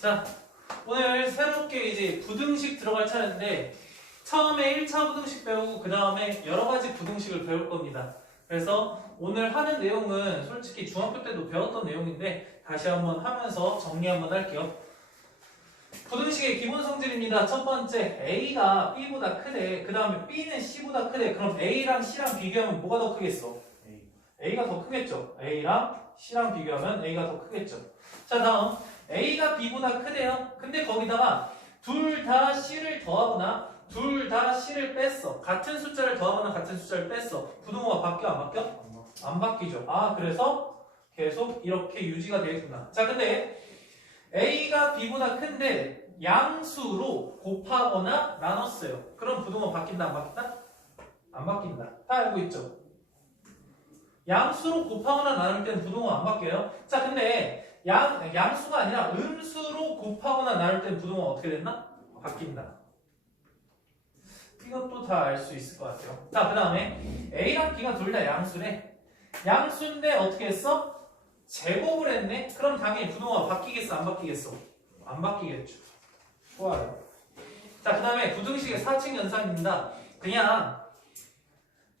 자, 오늘 새롭게 이제 부등식 들어갈 차례인데 처음에 1차 부등식 배우고 그 다음에 여러 가지 부등식을 배울 겁니다. 그래서 오늘 하는 내용은 솔직히 중학교 때도 배웠던 내용인데 다시 한번 하면서 정리 한번 할게요. 부등식의 기본 성질입니다. 첫 번째, A가 B보다 크대. 그 다음에 B는 C보다 크대. 그럼 A랑 C랑 비교하면 뭐가 더 크겠어? A가 더 크겠죠. A랑 C랑 비교하면 A가 더 크겠죠. 자, 다음 A가 B보다 크대요. 근데 거기다가 둘 다 C를 더하거나 둘 다 C를 뺐어. 같은 숫자를 더하거나 같은 숫자를 뺐어. 부등호가 바뀌어 안 바뀌어? 안 바뀌죠. 아, 그래서 계속 이렇게 유지가 되겠구나. 자, 근데 A가 B보다 큰데 양수로 곱하거나 나눴어요. 그럼 부등호 바뀐다 안 바뀐다? 안 바뀐다. 다 알고 있죠? 양수로 곱하거나 나눌 때는 부등호 안 바뀌어요. 자, 근데 양수가 아니라 음수로 곱하거나 나눌 때는 부등호가 어떻게 됐나? 바뀐다. 이것도 다 알 수 있을 것 같아요. 자, 그 다음에 A랑 B가 둘 다 양수래. 양수인데 어떻게 했어? 제곱을 했네? 그럼 당연히 부등호가 바뀌겠어? 안 바뀌겠어? 안 바뀌겠죠. 좋아요. 자, 그 다음에 부등식의 사칙 연산입니다. 그냥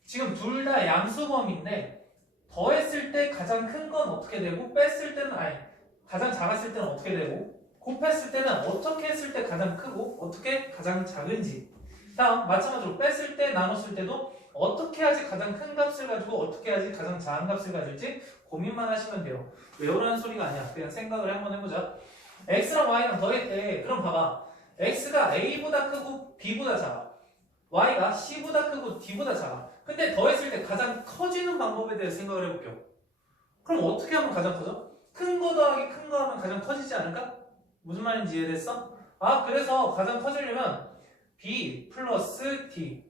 지금 둘 다 양수범인데 더했을 때 가장 큰 건 어떻게 되고 뺐을 때는 가장 작았을 때는 어떻게 되고 곱했을 때는 어떻게 했을 때 가장 크고 어떻게 가장 작은지. 다음 마찬가지로 뺐을 때 나눴을 때도 어떻게 해야지 가장 큰 값을 가지고 어떻게 해야지 가장 작은 값을 가질지 고민만 하시면 돼요. 외우라는 소리가 아니야. 그냥 생각을 한번 해보자. x랑 y랑 더했대. 그럼 봐봐. x가 a보다 크고 b보다 작아. y가 c보다 크고 d보다 작아. 근데 더했을 때 가장 커지는 방법에 대해서 생각을 해볼게요. 그럼 어떻게 하면 가장 커져? 큰 거 더하기 큰 거 하면 가장 커지지 않을까? 무슨 말인지 이해됐어? 아, 그래서 가장 커지려면 b 플러스 d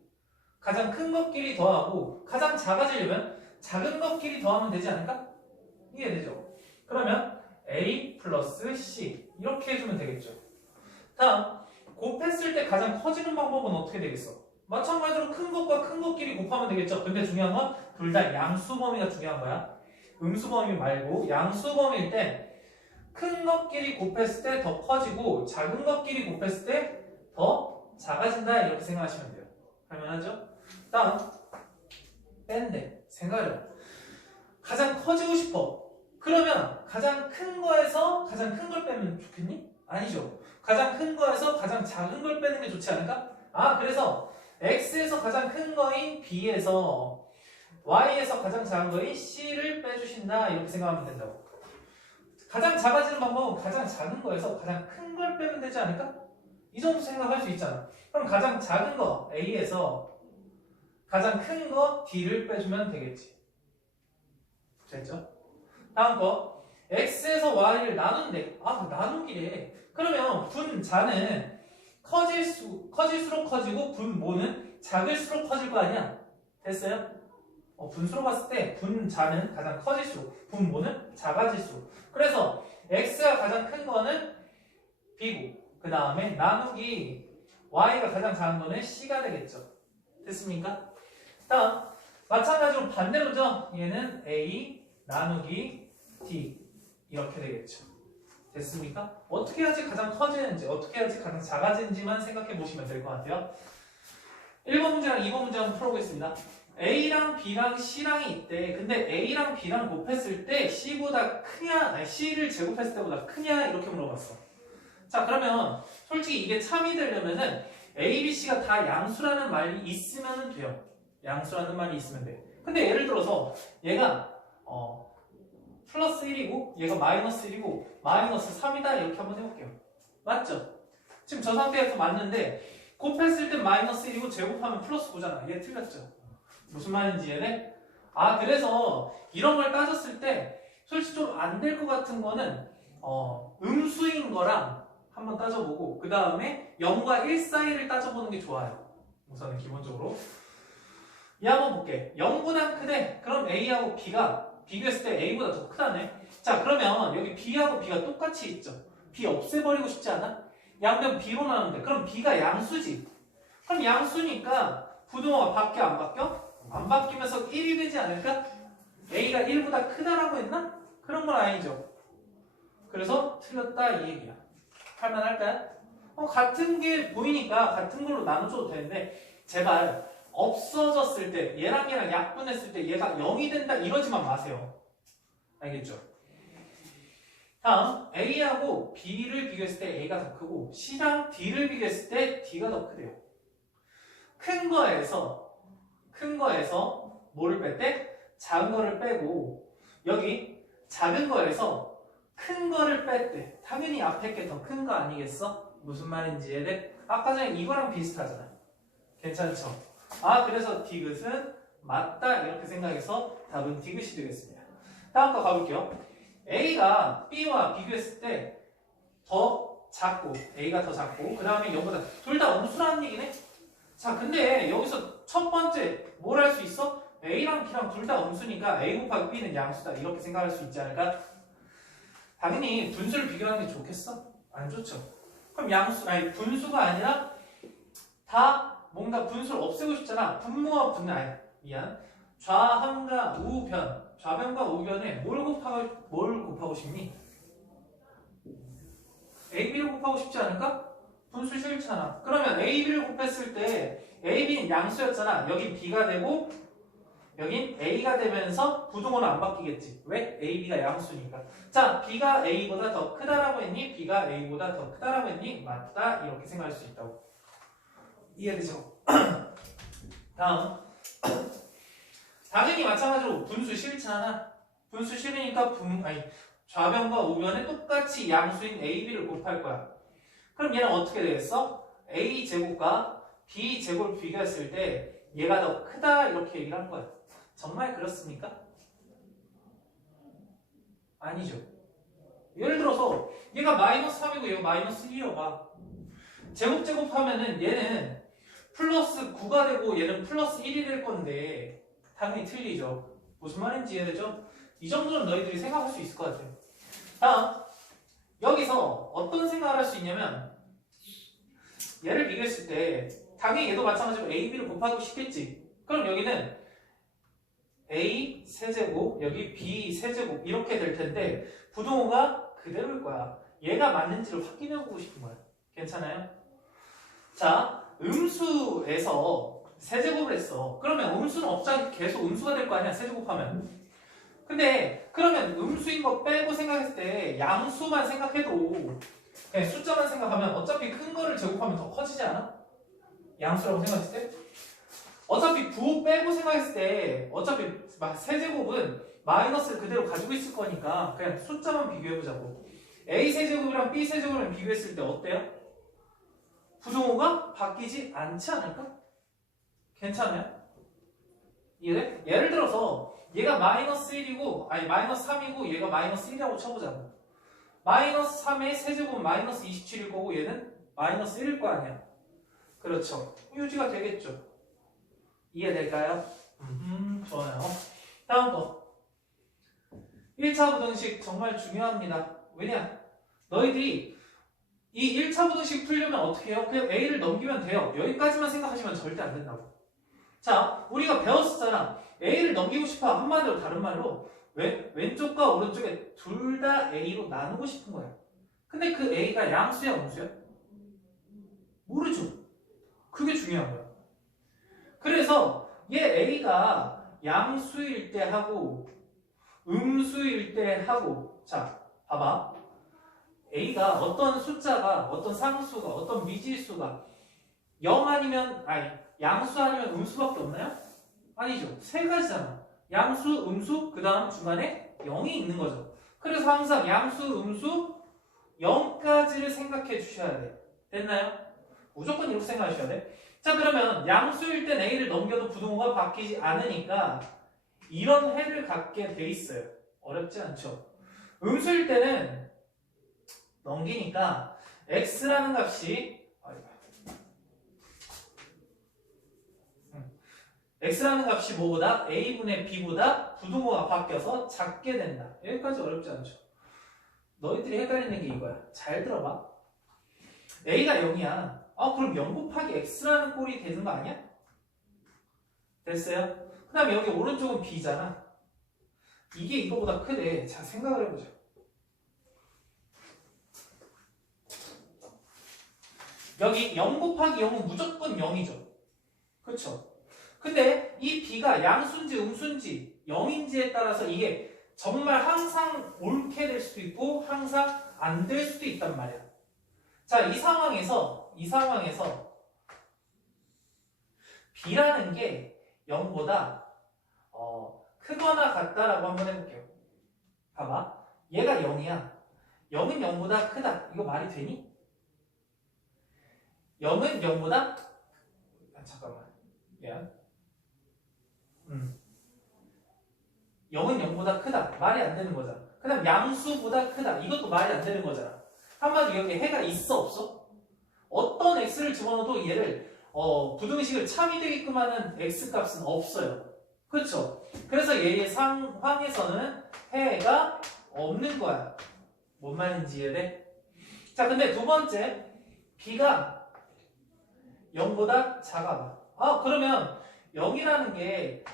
가장 큰 것끼리 더하고 가장 작아지려면 작은 것끼리 더하면 되지 않을까? 이해되죠? 그러면 a 플러스 c 이렇게 해주면 되겠죠. 다음 곱했을 때 가장 커지는 방법은 어떻게 되겠어? 마찬가지로 큰 것과 큰 것끼리 곱하면 되겠죠. 근데 중요한 건 둘 다 양수범위가 중요한 거야. 음수범위 말고 양수범위일 때 큰 것끼리 곱했을 때 더 커지고 작은 것끼리 곱했을 때 더 작아진다 이렇게 생각하시면 돼요. 할만하죠? 다음 뺀데 생각해요. 가장 커지고 싶어. 그러면 가장 큰 거에서 가장 큰 걸 빼면 좋겠니? 아니죠. 가장 큰 거에서 가장 작은 걸 빼는 게 좋지 않을까? 아, 그래서 x에서 가장 큰 거인 b에서 y에서 가장 작은 거인 c를 빼주신다 이렇게 생각하면 된다고. 가장 작아지는 방법은 가장 작은 거에서 가장 큰 걸 빼면 되지 않을까? 이 정도 생각할 수 있잖아. 그럼 가장 작은 거 a에서 가장 큰 거 d를 빼주면 되겠지. 됐죠? 다음 거 x에서 y를 나눈대. 아, 나누기래. 그러면 분자는 커질수록 커지고 분모는 작을수록 커질 거 아니야? 됐어요? 분수로 봤을 때 분자는 가장 커질수록 분모는 작아질수록. 그래서 x가 가장 큰 거는 b고 그 다음에 나누기 y가 가장 작은 거는 c가 되겠죠. 됐습니까? 다음 마찬가지로 반대로죠. 얘는 a 나누기 d 이렇게 되겠죠. 됐습니까? 어떻게 해야지 가장 커지는지 어떻게 해야지 가장 작아지는지만 생각해 보시면 될 것 같아요. 1번 문제랑 2번 문제 한번 풀어보겠습니다. A랑 B랑 C랑이 있대. 근데 A랑 B랑 곱했을 때 C보다 크냐, 아니 C를 제곱했을 때보다 크냐 이렇게 물어봤어. 자, 그러면 솔직히 이게 참이 되려면은 A, B, C가 다 양수라는 말이 있으면 돼요. 양수라는 말이 있으면 돼. 근데 예를 들어서 얘가 플러스 1이고 얘가 마이너스 1이고 마이너스 3이다 이렇게 한번 해볼게요. 맞죠? 지금 저 상태에서 맞는데 곱했을 땐 마이너스 1이고 제곱하면 플러스 9잖아. 얘 틀렸죠? 무슨 말인지 이해돼? 아, 그래서 이런 걸 따졌을 때 솔직히 좀 안 될 것 같은 거는 음수인 거랑 한번 따져보고 그 다음에 0과 1 사이를 따져보는 게 좋아요. 우선은 기본적으로 얘 한번 볼게. 0보다 크대. 그럼 A하고 B가 비교했을 때 A보다 더 크다네. 자, 그러면 여기 B하고 B가 똑같이 있죠. B 없애버리고 싶지 않아? 양변 B로 나누는데 그럼 B가 양수지. 그럼 양수니까 부등호가 바뀌어 안 바뀌어? 안 바뀌면서 1이 되지 않을까? A가 1보다 크다라고 했나? 그런 건 아니죠. 그래서 틀렸다 이 얘기야. 할만할까요? 같은 게 보이니까 같은 걸로 나눠줘도 되는데 제발 없어졌을 때 얘랑 얘랑 약분했을 때 얘가 0이 된다 이러지만 마세요. 알겠죠? 다음 A하고 B를 비교했을 때 A가 더 크고 C랑 D를 비교했을 때 D가 더 크대요. 큰 거에서 뭐를 뺐대? 작은 거를 빼고 여기 작은 거에서 큰 거를 뺐대. 당연히 앞에 게 더 큰 거 아니겠어? 무슨 말인지 이해돼? 아까 전에 이거랑 비슷하잖아. 괜찮죠? 그래서 디귿은 맞다 이렇게 생각해서 답은 디귿이 되겠습니다. 다음 거 가볼게요. A가 B와 비교했을 때 더 작고 A가 더 작고 그 다음에 0보다 둘 다 음수라는 얘기네? 자 근데 여기서 첫 번째 뭘 할 수 있어? A랑 B랑 둘 다 음수니까 A 곱하기 B는 양수다 이렇게 생각할 수 있지 않을까? 당연히 분수를 비교하는 게 좋겠어? 안 좋죠. 그럼 분수가 아니라 다 뭔가 분수를 없애고 싶잖아. 분모와 좌함과 우변, 좌변과 우변에 뭘 곱하고 싶니? A, B를 곱하고 싶지 않을까? 분수 싫잖아. 그러면 A, B를 곱했을 때 A, B는 양수였잖아. 여긴 B가 되고 여긴 A가 되면서 부동호는 안 바뀌겠지. 왜? A, B가 양수니까. 자, B가 A보다 더 크다라고 했니? B가 A보다 더 크다라고 했니? 맞다. 이렇게 생각할 수 있다고. 이해되죠? 다음. 당연히 마찬가지로 분수 싫잖아. 분수 싫으니까 좌변과 우변에 똑같이 양수인 A, B를 곱할 거야. 그럼 얘는 어떻게 되겠어? A 제곱과 B 제곱을 비교했을 때 얘가 더 크다 이렇게 얘기를 한 거야. 정말 그렇습니까? 아니죠. 예를 들어서 얘가 마이너스 3이고 얘가 마이너스 1이어봐. 제곱하면은 얘는 플러스 9가 되고 얘는 플러스 1이 될 건데 당연히 틀리죠. 무슨 말인지 이해되죠? 이 정도는 너희들이 생각할 수 있을 것 같아요. 다음 여기서 어떤 생각을 할 수 있냐면 얘를 비교했을 때 당연히 얘도 마찬가지로 A, B를 곱하고 싶겠지. 그럼 여기는 A 세제곱 여기 B 세제곱 이렇게 될 텐데 부동호가 그대로일 거야. 얘가 맞는지를 확인해보고 싶은 거야. 괜찮아요? 자, 음수에서 세제곱을 했어. 그러면 음수는 없잖아. 계속 음수가 될 거 아니야. 세제곱하면. 근데 그러면 음수인 거 빼고 생각했을 때 양수만 생각해도 그냥 숫자만 생각하면 어차피 큰 거를 제곱하면 더 커지지 않아? 양수라고 생각했을 때? 어차피 부호 빼고 생각했을 때 어차피 세제곱은 마이너스를 그대로 가지고 있을 거니까 그냥 숫자만 비교해보자고. A 세제곱이랑 B 세제곱이랑 비교했을 때 어때요? 부동호가 바뀌지 않지 않을까? 괜찮아요? 이해돼? 예를 들어서 얘가 마이너스 1이고 마이너스 3이고 얘가 마이너스 1이라고 쳐보자고. 마이너스 3의 세제곱은 마이너스 27일 거고 얘는 마이너스 1일 거 아니야. 그렇죠. 유지가 되겠죠. 이해될까요? 좋아요. 다음 거. 1차 부등식 정말 중요합니다. 왜냐? 너희들이 이 1차 부등식 풀려면 어떻게 해요? 그냥 A를 넘기면 돼요. 여기까지만 생각하시면 절대 안 된다고. 자, 우리가 배웠었잖아. A를 넘기고 싶어. 한마디로 다른 말로 왼쪽과 오른쪽에 둘 다 A로 나누고 싶은 거야. 근데 그 A가 양수야, 음수야? 모르죠. 그게 중요한 거야. 그래서 얘 A가 양수일 때 하고 음수일 때 하고 자, 봐봐. A가 어떤 숫자가 어떤 상수가 어떤 미지수가 0 아니면 양수 아니면 음수밖에 없나요? 아니죠. 세 가지잖아. 양수, 음수, 그 다음 중간에 0이 있는 거죠. 그래서 항상 양수, 음수 0까지를 생각해 주셔야 돼. 됐나요? 무조건 이렇게 생각하셔야 돼. 자, 그러면 양수일 땐 A를 넘겨도 부동호가 바뀌지 않으니까 이런 해를 갖게 돼 있어요. 어렵지 않죠? 음수일 때는 넘기니까 x라는 값이 x라는 값이 뭐보다 a분의 b보다 부동호가 바뀌어서 작게 된다. 여기까지 어렵지 않죠? 너희들이 헷갈리는 게 이거야. 잘 들어봐. a가 0이야. 그럼 0 곱하기 x라는 꼴이 되는 거 아니야? 됐어요? 그 다음에 여기 오른쪽은 b잖아. 이게 이거보다 크대. 자, 생각을 해보자. 여기 0 곱하기 0은 무조건 0이죠. 그쵸? 근데 이 b가 양수인지 음수인지 0인지에 따라서 이게 정말 항상 옳게 될 수도 있고 항상 안 될 수도 있단 말이야. 자, 이 상황에서 b라는 게 0보다 크거나 같다라고 한번 해볼게요. 봐봐. 얘가 0이야. 0은 0보다 크다. 이거 말이 되니? 0은 0보다 잠깐만. 미안. 0은 0보다 크다. 말이 안 되는 거잖아. 그 다음 양수보다 크다. 이것도 말이 안 되는 거잖아. 한마디로 여기 해가 있어 없어? 어떤 x를 집어넣어도 얘를 부등식을 참이되게끔 하는 x값은 없어요. 그쵸? 그래서 얘의 상황에서는 해가 없는 거야. 뭔 말인지 이해돼? 자, 근데 두 번째 b가 0보다 작아봐. 그러면 0이라는 게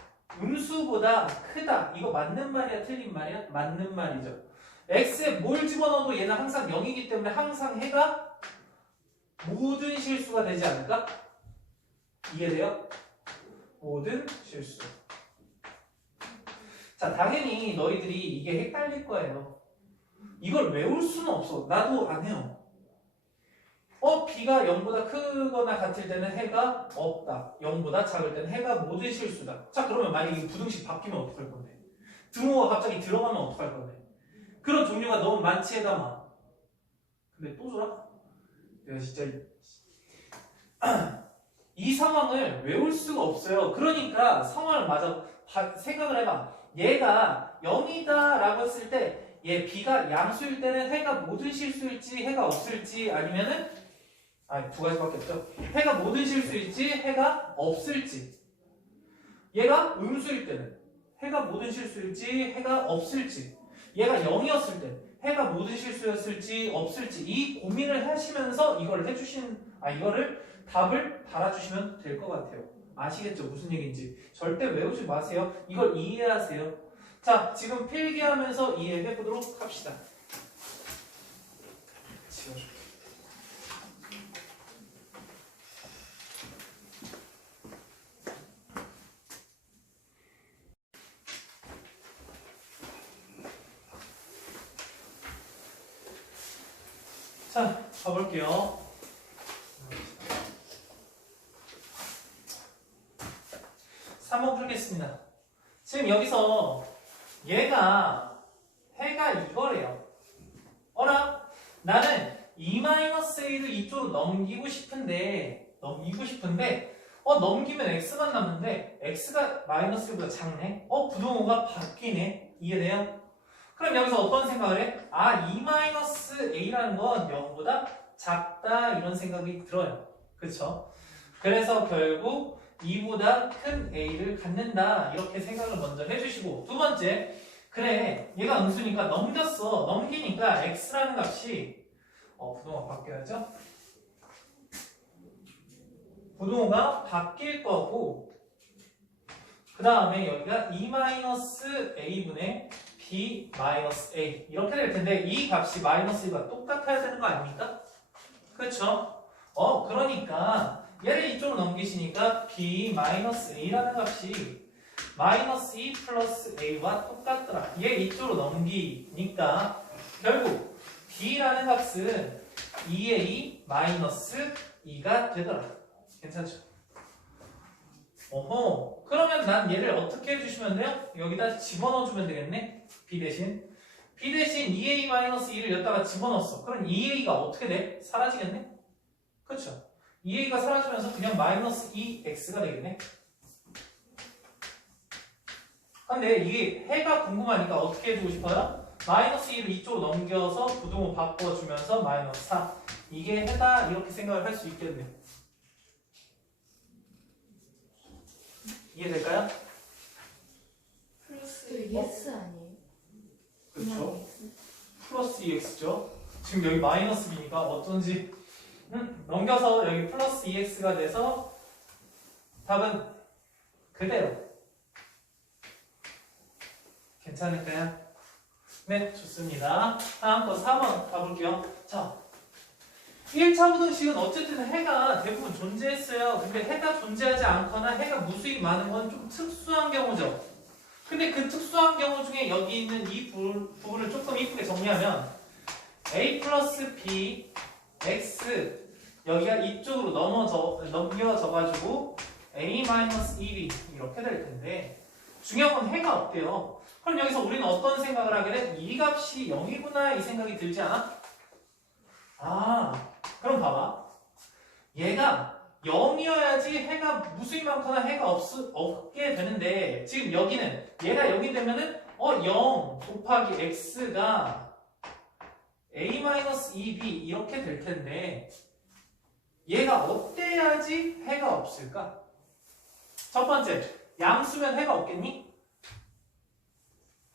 음수보다 크다. 이거 맞는 말이야? 틀린 말이야? 맞는 말이죠. x에 뭘 집어넣어도 얘는 항상 0이기 때문에 항상 해가 모든 실수가 되지 않을까? 이해돼요? 모든 실수. 자, 당연히 너희들이 이게 헷갈릴 거예요. 이걸 외울 수는 없어. 나도 안 해요. b가 0보다 크거나 같을 때는 해가 없다. 0보다 작을 때는 해가 모든 실수다. 자, 그러면 만약에 부등식 바뀌면 어떡할 건데? 등호가 갑자기 들어가면 어떡할 건데? 그런 종류가 너무 많지, 해담아. 근데 또 줘라? 내가 진짜 이 상황을 외울 수가 없어요. 그러니까 상황을 마저 생각을 해봐. 얘가 0이다 라고 했을 때 얘 b가 양수일 때는 해가 모든 실수일지 해가 없을지 아니면은 두 가지밖에 없죠. 해가 모든 실수일지 해가 없을지. 얘가 음수일 때는 해가 모든 실수일지 해가 없을지. 얘가 0이었을 때 해가 모든 실수였을지 없을지 이 고민을 하시면서 이거를 답을 달아주시면 될 것 같아요. 아시겠죠? 무슨 얘기인지. 절대 외우지 마세요. 이걸 이해하세요. 자, 지금 필기하면서 이해해 보도록 합시다. 지워줄게. 자, 가볼게요. 3번 풀겠습니다. 지금 여기서 해가 이거래요. 나는 2-a를 이쪽으로 넘기고 싶은데 넘기면 x만 남는데 x가 마이너스 1보다 작네. 부등호가 바뀌네. 이해돼요? 그럼 여기서 어떤 생각을 해? 2-a라는 건 0보다 작다 이런 생각이 들어요. 그쵸? 그래서 결국 2보다 큰 a를 갖는다 이렇게 생각을 먼저 해주시고 두 번째 그래 얘가 음수니까 넘기니까 x라는 값이 부등호가 바뀌어야죠? 부등호가 바뀔 거고 그 다음에 여기가 2-a분의 b-a 이렇게 될 텐데 이 값이 -1과 똑같아야 되는 거 아닙니까? 그렇죠? 그러니까 얘를 이쪽으로 넘기시니까 b-a라는 값이 -2 플러스 a와 똑같더라. 얘 이쪽으로 넘기니까 결국 b라는 값은 2a-2가 되더라. 괜찮죠? 그러면 난 얘를 어떻게 해주시면 돼요? 여기다 집어넣어주면 되겠네? b 대신 2a-2를 여기다가 집어넣었어. 그럼 2a가 어떻게 돼? 사라지겠네? 그쵸? 2a가 사라지면서 그냥 -2x가 되겠네? 근데 이게 해가 궁금하니까 어떻게 해주고 싶어요? -2를 이쪽으로 넘겨서 부등호 바꿔주면서 -4 이게 해다 이렇게 생각을 할 수 있겠네. 이해될까요? 플러스 EX 아니에요? 그렇죠. 플러스 EX죠. 지금 여기 마이너스 B니까 어쩐지 넘겨서 여기 플러스 EX가 돼서 답은 그대로. 괜찮을까요? 네, 좋습니다. 다음 거 4번 가볼게요. 자, 1차 부등식은 어쨌든 해가 대부분 존재했어요. 근데 해가 존재하지 않거나 해가 무수히 많은 건 좀 특수한 경우죠. 근데 그 특수한 경우 중에 여기 있는 이 부분을 조금 이쁘게 정리하면 a 플러스 b x 여기가 이쪽으로 넘겨져가지고 a 마이너스 1이 이렇게 될 텐데 중요한 건 해가 없대요. 그럼 여기서 우리는 어떤 생각을 하게 돼? 이 값이 0이구나 이 생각이 들지 않아? 아, 그럼 봐봐. 얘가 0이어야지 해가 무수히 많거나 해가 없게 되는데 지금 여기는 얘가 0이 되면은 0 곱하기 x가 a-2b 이렇게 될 텐데 얘가 어때야지 해가 없을까? 첫 번째, 양수면 해가 없겠니?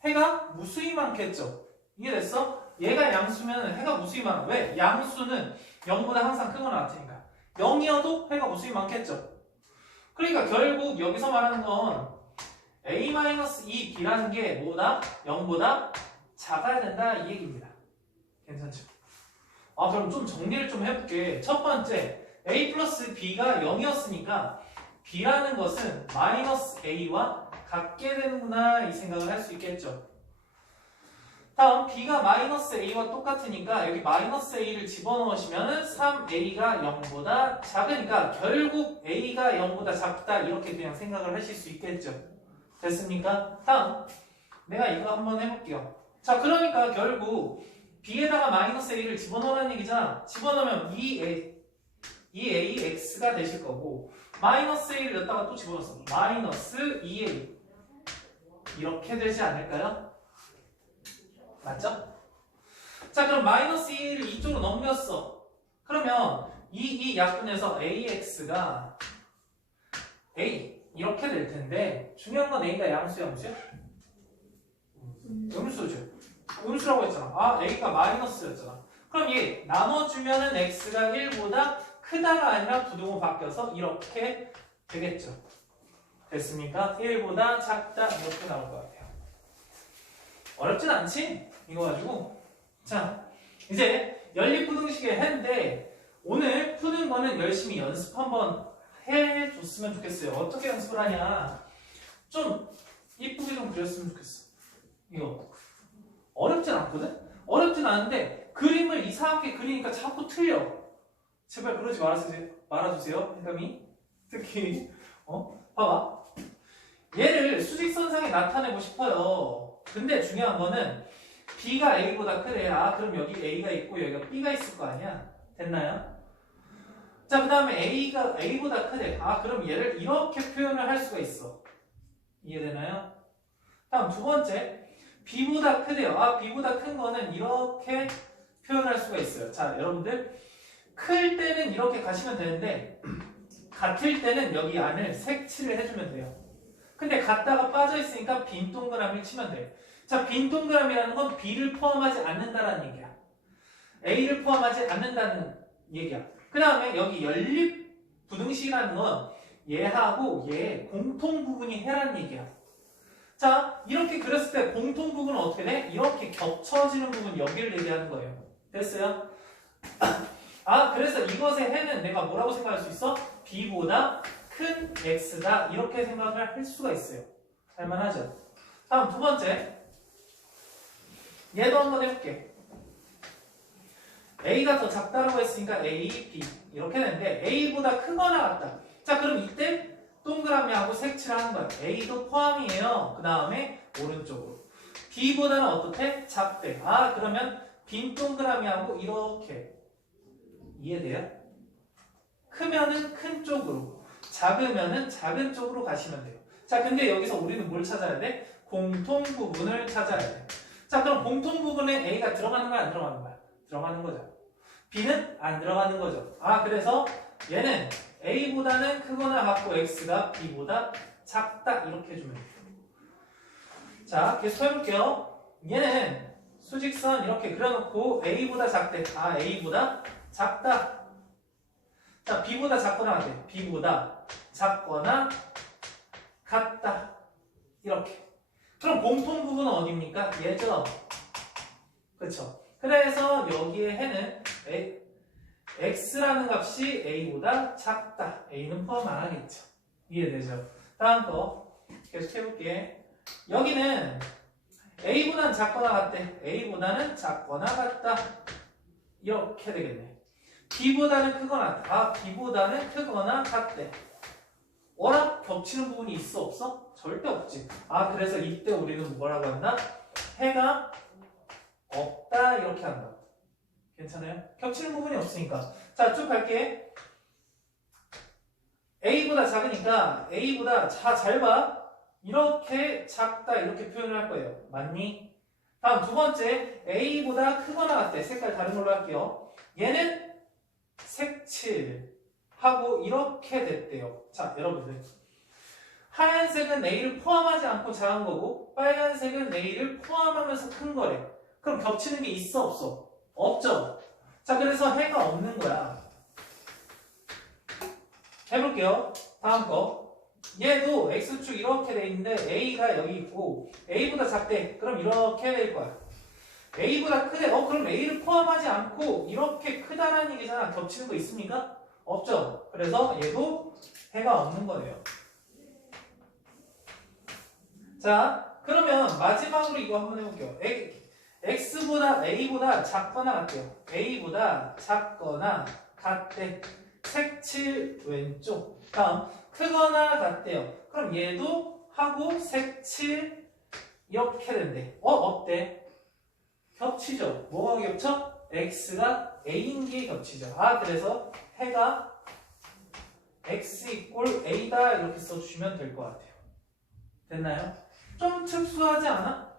해가 무수히 많겠죠. 이해됐어? 얘가 양수면 해가 무수히 많아. 왜? 양수는 0보다 항상 크거나 같으니까. 0이어도 해가 무수히 많겠죠. 그러니까 결국 여기서 말하는 건 a-2b라는 게 뭐다? 0보다 작아야 된다 이 얘기입니다. 괜찮죠? 그럼 좀 정리를 좀 해볼게. 첫 번째, a 플러스 b가 0이었으니까 b라는 것은 마이너스 a와 같게 되는구나 이 생각을 할 수 있겠죠. 다음 b가 마이너스 a와 똑같으니까 여기 마이너스 a를 집어넣으시면 3a가 0보다 작으니까 결국 a가 0보다 작다 이렇게 그냥 생각을 하실 수 있겠죠. 됐습니까? 다음 내가 이거 한번 해볼게요. 자, 그러니까 결국 b에다가 마이너스 a를 집어넣으라는 얘기잖아. 집어넣으면 2ax가 되실 거고 마이너스 a를 여기다가 또 집어넣었어. 마이너스 2a 이렇게 되지 않을까요? 맞죠? 자, 그럼 마이너스 2를 이쪽으로 넘겼어. 그러면 이 약분에서 ax가 a 이렇게 될 텐데 중요한 건 a가 양수야, 무수야? 음수죠. 음수라고 했잖아. a가 마이너스였잖아. 그럼 얘 나눠주면은 x가 1보다 크다가 아니라 부등호 바뀌어서 이렇게 되겠죠. 됐습니까? 1보다 작다 이렇게 나올 것 같아요. 어렵진 않지? 이거 가지고. 자, 이제 연립부등식의 해인데 오늘 푸는 거는 열심히 연습 한번 해줬으면 좋겠어요. 어떻게 연습을 하냐? 좀 이쁘게 좀 그렸으면 좋겠어. 이거 어렵진 않거든? 어렵진 않은데 그림을 이상하게 그리니까 자꾸 틀려. 제발 그러지 말아주세요. 혜감이 특히 봐봐. 얘를 수직선상에 나타내고 싶어요. 근데 중요한 거는 b가 a보다 크래. 그럼 여기 a가 있고 여기가 b가 있을 거 아니야. 됐나요? 자, 그 다음에 a가 a보다 크래. 그럼 얘를 이렇게 표현을 할 수가 있어. 이해되나요? 다음 두 번째, b보다 크대요. b보다 큰 거는 이렇게 표현할 수가 있어요. 자, 여러분들 클 때는 이렇게 가시면 되는데 같을 때는 여기 안을 색칠을 해주면 돼요. 근데 같다가 빠져 있으니까 빈 동그라미를 치면 돼. 자, 빈 동그라미라는 건 b를 포함하지 않는다라는 얘기야. a를 포함하지 않는다는 얘기야. 그 다음에 여기 연립 부등식이라는 건 얘하고 얘의 공통 부분이 해라는 얘기야. 자, 이렇게 그렸을 때 공통 부분은 어떻게 돼? 이렇게 겹쳐지는 부분 여기를 얘기하는 거예요. 됐어요? 그래서 이것의 해는 내가 뭐라고 생각할 수 있어? b보다 큰 x다 이렇게 생각을 할 수가 있어요. 할만하죠? 다음 두 번째, 얘도 한번 해볼게. a가 더 작다라고 했으니까 a, b 이렇게 되는데 a보다 크거나 같다. 자, 그럼 이때 동그라미하고 색칠하는 거야. a도 포함이에요. 그 다음에 오른쪽으로. b보다는 어떻게? 작대. 그러면 빈 동그라미하고 이렇게. 이해돼요? 크면은 큰 쪽으로, 작으면은 작은 쪽으로 가시면 돼요. 자, 근데 여기서 우리는 뭘 찾아야 돼? 공통 부분을 찾아야 돼. 자, 그럼 공통 부분에 a가 들어가는 거야, 안 들어가는 거야? 들어가는 거죠. b는 안 들어가는 거죠. 그래서 얘는 a보다는 크거나 같고 x가 b보다 작다 이렇게 해주면 돼요. 자, 계속 해볼게요. 얘는 수직선 이렇게 그려놓고 a보다 작대. a보다 작다. 자, b보다 작거나 같대. b보다 작거나 같다. 이렇게. 그럼 공통 부분은 어디입니까? 얘죠. 그쵸? 그래서 여기에 해는 x라는 값이 a보다 작다. a는 포함 안 하겠죠. 이해되죠? 다음 거 계속 해볼게. 여기는 a보다는 작거나 같대. a보다는 작거나 같다. 이렇게 되겠네. b보다는 크거나 같다. b보다는 크거나 같대. 워낙 겹치는 부분이 있어 없어? 절대 없지. 그래서 이때 우리는 뭐라고 한다? 해가 없다 이렇게 한다. 괜찮아요? 겹치는 부분이 없으니까. 자, 쭉 갈게. a보다 작으니까 a보다 잘 봐. 이렇게 작다 이렇게 표현을 할 거예요. 맞니? 다음 두 번째 a보다 크거나 같대. 색깔 다른 걸로 할게요. 얘는 색칠하고 이렇게 됐대요. 자, 여러분들 하얀색은 a를 포함하지 않고 작은 거고 빨간색은 a를 포함하면서 큰 거래. 그럼 겹치는 게 있어 없어? 없죠. 자, 그래서 해가 없는 거야. 해볼게요. 다음 거. 얘도 x축 이렇게 돼 있는데 a가 여기 있고 a보다 작대. 그럼 이렇게 될 거야. a보다 크대. 그럼 a를 포함하지 않고 이렇게 크다라는 얘기잖아. 겹치는 거 있습니까? 없죠. 그래서 얘도 해가 없는 거네요. 자, 그러면 마지막으로 이거 한번 해볼게요. x보다 a보다 작거나 같대요. a보다 작거나 같대. 색칠 왼쪽. 다음 크거나 같대요. 그럼 얘도 하고 색칠 이렇게 된대. 어때? 겹치죠. 뭐가 겹쳐? x가 a인 게 겹치죠. 그래서 해가 x 이꼴 a다 이렇게 써주시면 될 것 같아요. 됐나요? 좀 특수하지 않아?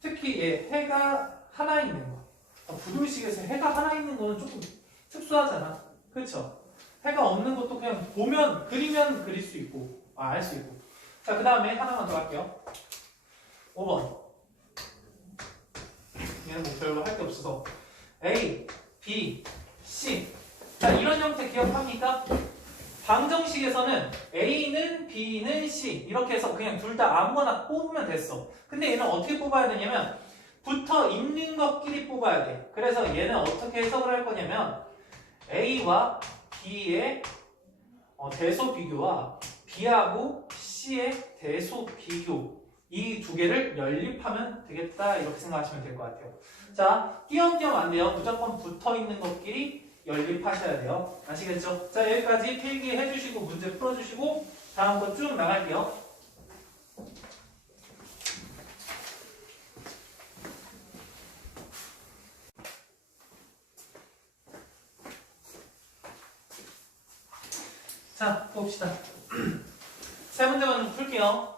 특히 해가 하나 있는 거. 부등식에서 해가 하나 있는 거는 조금 특수하잖아. 그렇죠? 해가 없는 것도 그냥 보면 그리면 그릴 수 있고 알 수 있고. 자, 그 다음에 하나만 더 할게요. 5번. 얘는 뭐 별로 할 게 없어서 A, B, C. 자, 이런 형태 기억합니까? 방정식에서는 A는 B는 C 이렇게 해서 그냥 둘 다 아무거나 뽑으면 됐어. 근데 얘는 어떻게 뽑아야 되냐면 붙어 있는 것끼리 뽑아야 돼. 그래서 얘는 어떻게 해석을 할 거냐면 A와 B의 대소 비교와 B하고 C의 대소 비교 이 두 개를 연립하면 되겠다 이렇게 생각하시면 될 것 같아요. 자, 띄엄띄엄 안 돼요. 무조건 붙어 있는 것끼리 연립하셔야 돼요. 아시겠죠? 자, 여기까지 필기해 주시고 문제 풀어주시고 다음 거 쭉 나갈게요. 자, 봅시다. 세 문제만 좀 풀게요.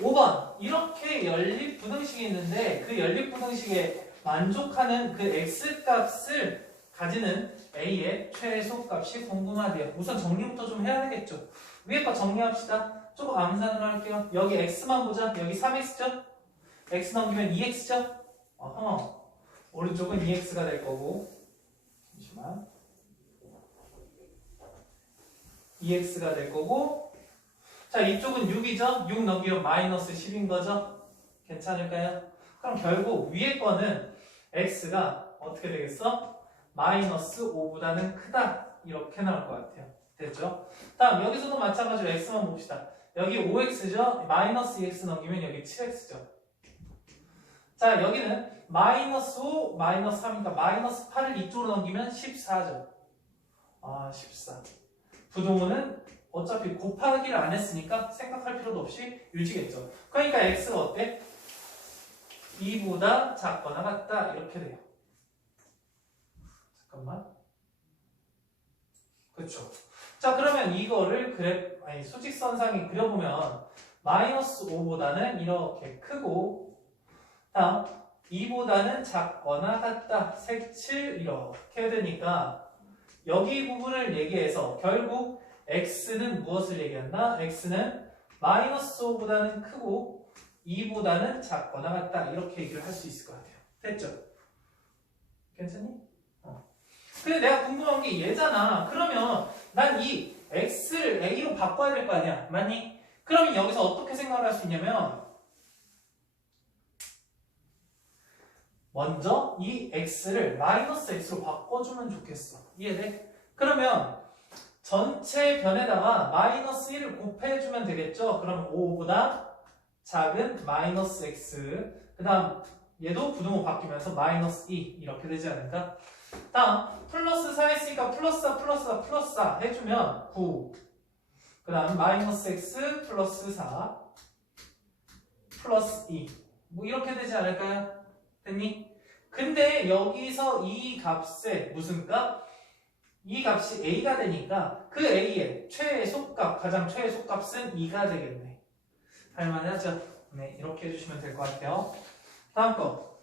5번. 이렇게 연립 부등식이 있는데 그 연립 부등식에 만족하는 그 x값을 가지는 a의 최소값이 궁금하대요. 우선 정리부터 좀 해야 되겠죠. 위에 거 정리합시다. 조금 암산으로 할게요. 여기 x만 보자. 여기 3x죠? x 넘기면 2x죠? 오른쪽은 2x가 될 거고 잠시만 2x가 될 거고 자, 이쪽은 6이죠? 6 넘기면 마이너스 10인 거죠? 괜찮을까요? 그럼 결국 위에 거는 x가 어떻게 되겠어? 마이너스 5보다는 크다 이렇게 나올 것 같아요. 됐죠? 다음 여기서도 마찬가지로 x만 봅시다. 여기 5x죠? 마이너스 2x 넘기면 여기 7x죠? 자, 여기는 마이너스 5, 마이너스 3이니까 마이너스 8을 이쪽으로 넘기면 14죠? 14. 부동호는 어차피 곱하기를 안 했으니까 생각할 필요도 없이 유지겠죠. 그러니까 x가 어때? 2보다 작거나 같다 이렇게 돼요. 잠깐만. 그렇죠. 자, 그러면 이거를 수직선상에 그려보면 마이너스 5보다는 이렇게 크고 다음 2보다는 작거나 같다. 색칠 이렇게 되니까 여기 부분을 얘기해서 결국 x는 무엇을 얘기한다? x는 마이너스 5보다는 크고 2보다는 작거나 같다. 이렇게 얘기를 할 수 있을 것 같아요. 됐죠? 괜찮니? 근데 내가 궁금한 게 얘잖아. 그러면 난 이 x를 a로 바꿔야 될 거 아니야. 맞니? 그러면 여기서 어떻게 생각을 할 수 있냐면 먼저 이 x를 마이너스 x로 바꿔주면 좋겠어. 이해돼? 그러면 전체 변에다가 마이너스 1을 곱해주면 되겠죠? 그럼 5보다 작은 마이너스 x, 그 다음 얘도 부등호 바뀌면서 마이너스 2 이렇게 되지 않을까? 다음 플러스 4 했으니까 플러스 4 플러스 4 플러스 4 해주면 9, 그 다음 마이너스 x 플러스 4 플러스 2 뭐 이렇게 되지 않을까요? 됐니? 근데 여기서 이 값에 무슨 값? 이 값이 a가 되니까 그 a의 최소값, 가장 최소값은 2가 되겠네. 할만하죠? 네, 이렇게 해주시면 될 것 같아요. 다음 거.